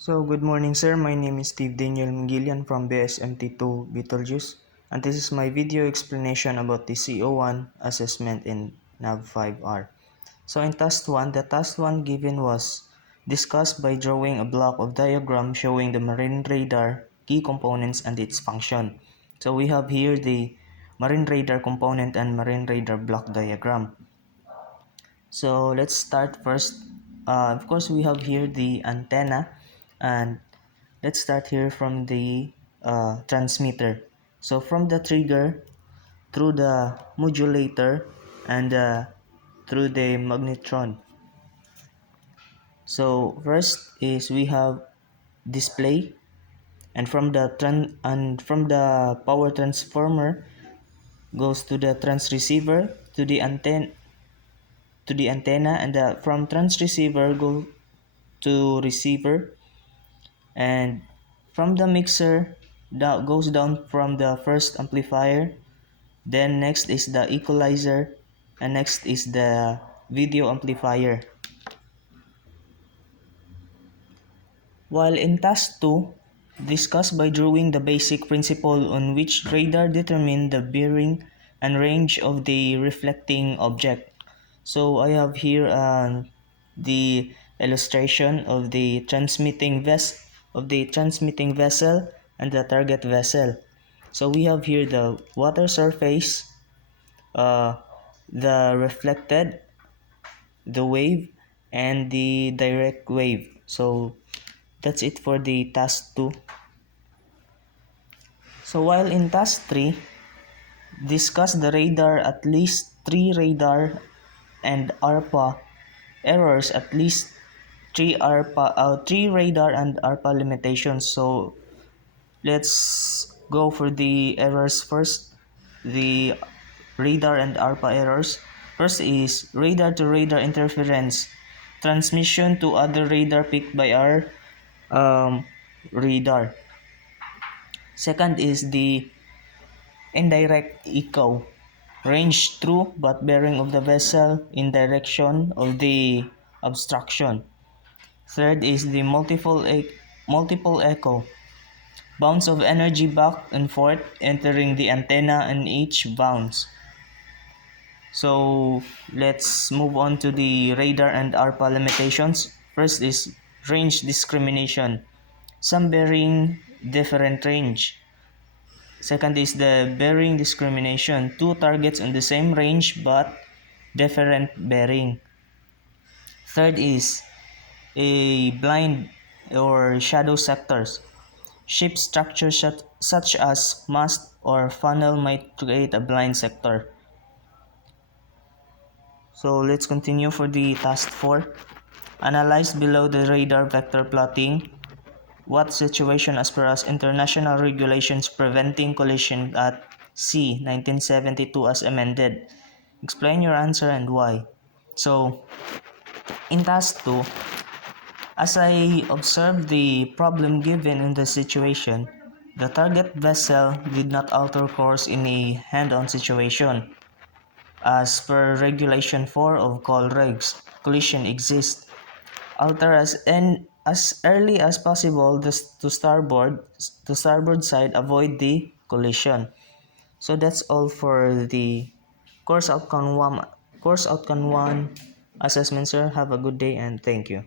So, good morning sir. My name is Steve Daniel Mingilian from BSMT2 Betelgeuse, and this is my video explanation about the CO1 assessment in NAV5R. So in task 1, the task 1 given was discussed by drawing a block of diagram showing the marine radar key components and its function. So we have here the marine radar component and marine radar block diagram. So let's start first. Of course, we have here the antenna, and let's start here from the transmitter. So from the trigger through the modulator and through the magnetron. So first is we have display, and from the power transformer goes to the transceiver to the antenna, and from transceiver go to receiver, and from the mixer that goes down from the first amplifier, then next is the equalizer, and next is the video amplifier. While in task 2, discussed by drawing the basic principle on which radar determine the bearing and range of the reflecting object. So I have here the illustration of the transmitting vessel and the target vessel. So we have here the water surface, uh, the reflected, the wave, and the direct wave. So that's it for the task 2. So while in task 3, discuss the radar at least 3 radar and ARPA errors, at least 3 radar and ARPA limitations. So let's go for the errors first. The radar and ARPA errors. First is radar to radar interference, transmission to other radar picked by our radar. Second is the indirect echo, range true but bearing of the vessel in direction of the obstruction. Third is the multiple echo, bounce of energy back and forth entering the antenna in each bounce. So let's move on to the radar and ARPA limitations. First is range discrimination, some bearing different range. Second is the bearing discrimination, 2 targets on the same range but different bearing. Third is a blind or shadow sectors. Ship structures such as mast or funnel might create a blind sector. So let's continue for the task 4. Analyze below the radar vector plotting what situation as per as international regulations preventing collision at sea 1972 as amended. Explain your answer and why. So in task 2, as I observed the problem given in the situation, the target vessel did not alter course in a hand-on situation. As per regulation 4 of call regs, collision exists. Alter as early as possible to starboard side, avoid the collision. So that's all for the course outcome 1 assessment, sir. Have a good day and thank you.